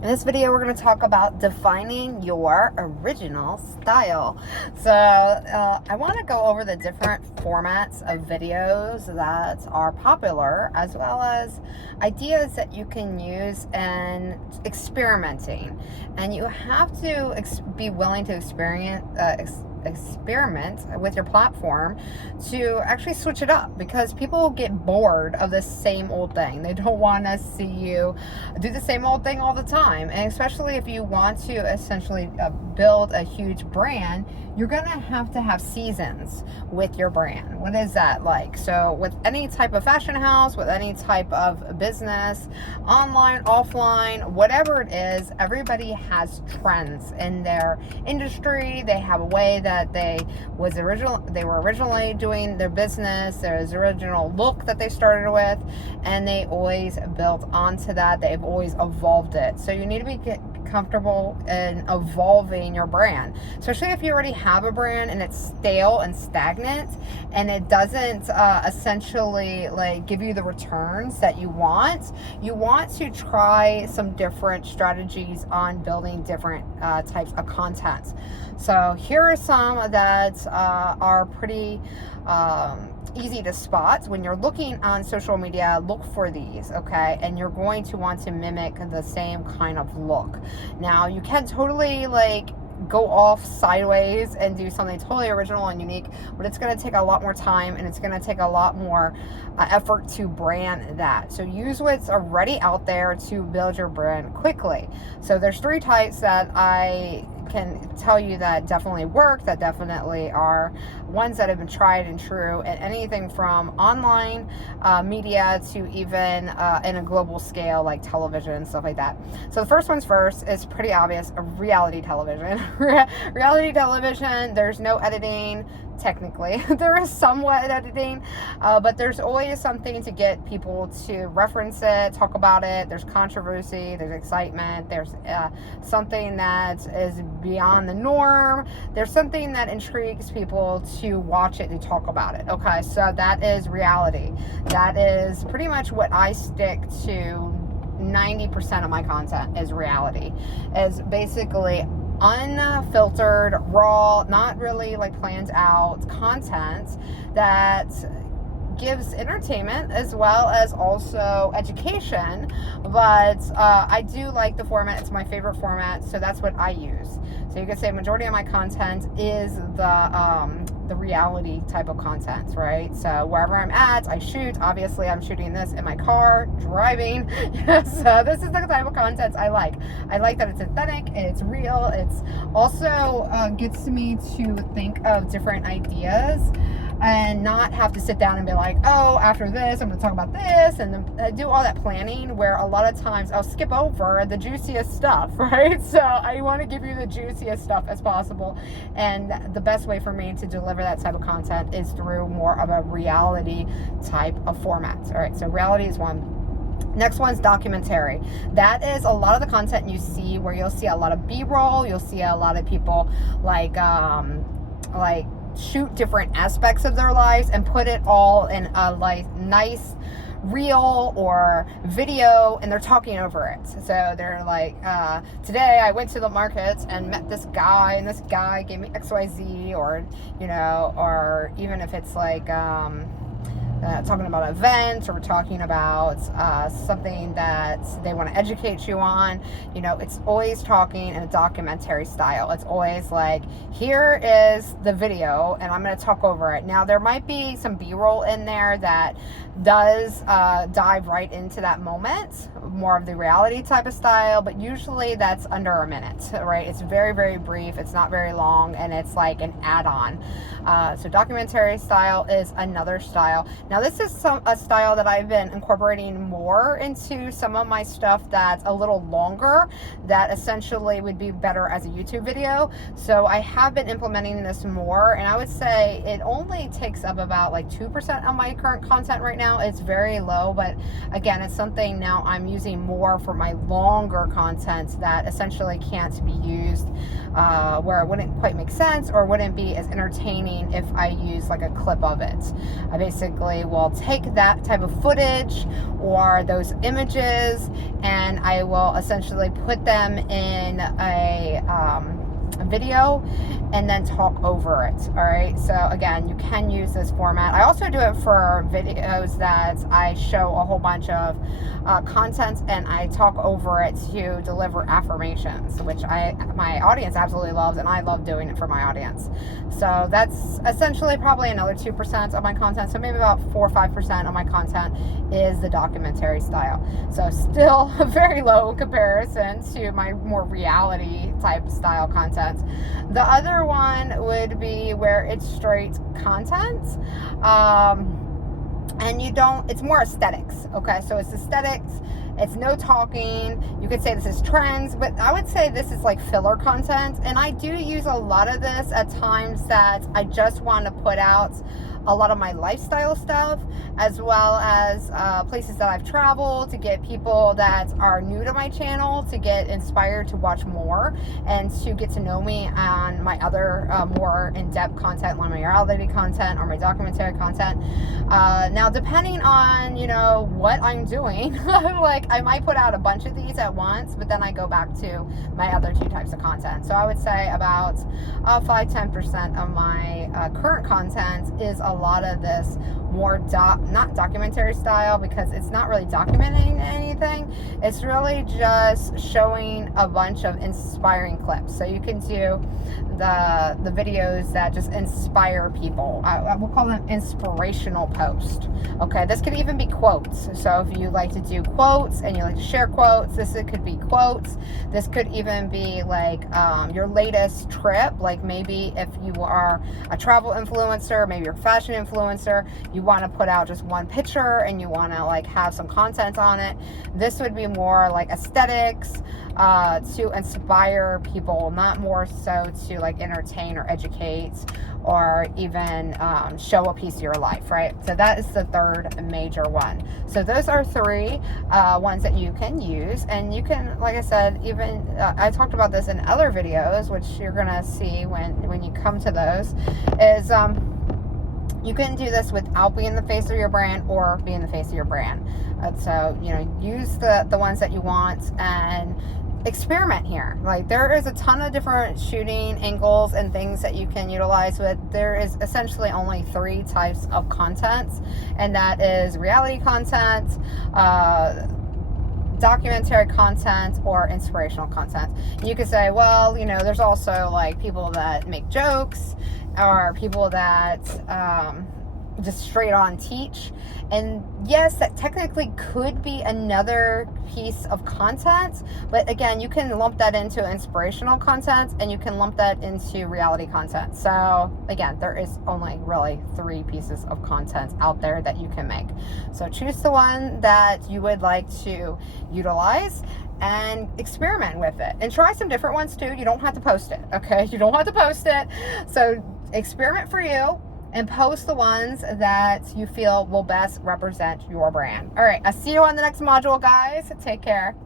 In this video, we're going to talk about defining your original style. So I want to go over the different formats of videos that are popular, as well as ideas that you can use in experimenting. And you have to be willing to experiment with your platform to actually switch it up, because people get bored of the same old thing. They don't want to see you do the same old thing all the time. And especially if you want to essentially build a huge brand, you're going to have seasons with your brand. What is that like? So with any type of fashion house, with any type of business, online, offline, whatever it is, everybody has trends in their industry. They have a way that they were originally doing their business. There's original look that they started with, and they always built onto that. They've always evolved it. So you need to be comfortable in evolving your brand, especially if you already have a brand and it's stale and stagnant and it doesn't essentially like give you the returns that you want. You want to try some different strategies on building different types of content. So here are some that are pretty easy to spot. When you're looking on social media, look for these, okay? And you're going to want to mimic the same kind of look. Now, you can totally go off sideways and do something totally original and unique, but it's going to take a lot more time and it's going to take a lot more effort to brand that. So use what's already out there to build your brand quickly. So there's 3 types that I can tell you that definitely work, that definitely are ones that have been tried and true, and anything from online media to even in a global scale like television and stuff like that. So the first one's first. It's pretty obvious: reality television. Reality television, there's no editing. Technically, there is somewhat editing, but there's always something to get people to reference it, talk about it. There's controversy, there's excitement, there's something that is beyond the norm. There's something that intrigues people to watch it, to talk about it. Okay, so that is reality. That is pretty much what I stick to. 90% of my content is reality, is basically unfiltered, raw, not really planned out content that gives entertainment as well as also education. But I do like the format. It's my favorite format, so that's what I use. So you could say majority of my content is the reality type of content, right? So wherever I'm at, I shoot. Obviously, I'm shooting this in my car, driving. So this is the type of content I like. I like that it's authentic, it's real. It's also gets me to think of different ideas and not have to sit down and be like, oh, after this, I'm going to talk about this, and then do all that planning, where a lot of times I'll skip over the juiciest stuff, right? So I want to give you the juiciest stuff as possible, and the best way for me to deliver that type of content is through more of a reality type of format. All right, so reality is one. Next one's documentary. That is a lot of the content you see, where you'll see a lot of B-roll, you'll see a lot of people shoot different aspects of their lives and put it all in a nice reel or video, and they're talking over it. So they're like, today I went to the market and met this guy, and this guy gave me XYZ, or or even if it's talking about an event, or we're talking about something that they want to educate you on. It's always talking in a documentary style. It's always like, here is the video and I'm going to talk over it. Now, there might be some B-roll in there that does dive right into that moment, more of the reality type of style, but usually that's under a minute, right? It's very, very brief. It's not very long, and it's like an add-on. So documentary style is another style. Now, this is a style that I've been incorporating more into some of my stuff that's a little longer, that essentially would be better as a YouTube video. So I have been implementing this more, and I would say it only takes up about 2% of my current content right now. It's very low, but again, it's something now I'm using using more for my longer content that essentially can't be used, where it wouldn't quite make sense or wouldn't be as entertaining if I use like a clip of it. I basically will take that type of footage or those images, and I will essentially put them in a video and then talk over it. All right, so again, you can use this format. I also do it for videos that I show a whole bunch of content and I talk over it to deliver affirmations, which my audience absolutely loves, and I love doing it for my audience. So that's essentially probably another 2% of my content. So maybe about 4 or 5% of my content is the documentary style. So still very low in comparison to my more reality type style content. The other one would be where it's straight content. And it's more aesthetics. Okay, so it's aesthetics. It's no talking. You could say this is trends, but I would say this is like filler content. And I do use a lot of this at times that I just want to put out a lot of my lifestyle stuff, as well as places that I've traveled, to get people that are new to my channel to get inspired to watch more and to get to know me on my other more in-depth content, like my reality content or my documentary content. Now, depending on, what I'm doing, like I might put out a bunch of these at once, but then I go back to my other two types of content. So I would say about 5-10% of my current content is a lot of this more not documentary style, because it's not really documenting anything. It's really just showing a bunch of inspiring clips. So you can do the videos that just inspire people. I will call them inspirational posts. Okay, this could even be quotes. So if you like to do quotes and you like to share quotes, it could be quotes. This could even be like your latest trip. Like maybe if you are a travel influencer, maybe you're a fashion influencer, you want to put out just one picture and you want to like have some content on it. This would be more like aesthetics, to inspire people, not more so to like entertain or educate or even show a piece of your life, right? So that is the third major one. So those are three ones that you can use, and you can, like I said, even I talked about this in other videos, which you're gonna see when you come to those, is you can do this without being the face of your brand or being the face of your brand. So use the ones that you want and experiment here. Like, there is a ton of different shooting angles and things that you can utilize, but there is essentially only 3 types of content, and that is reality content, documentary content, or inspirational content. You could say, well, there's also like people that make jokes, or people that just straight on teach. And yes, that technically could be another piece of content, but again, you can lump that into inspirational content and you can lump that into reality content. So again, there is only really 3 pieces of content out there that you can make. So choose the one that you would like to utilize and experiment with it, and try some different ones too. You don't have to post it, okay? You don't have to post it. So experiment for you and post the ones that you feel will best represent your brand. All right, I'll see you on the next module, guys. Take care.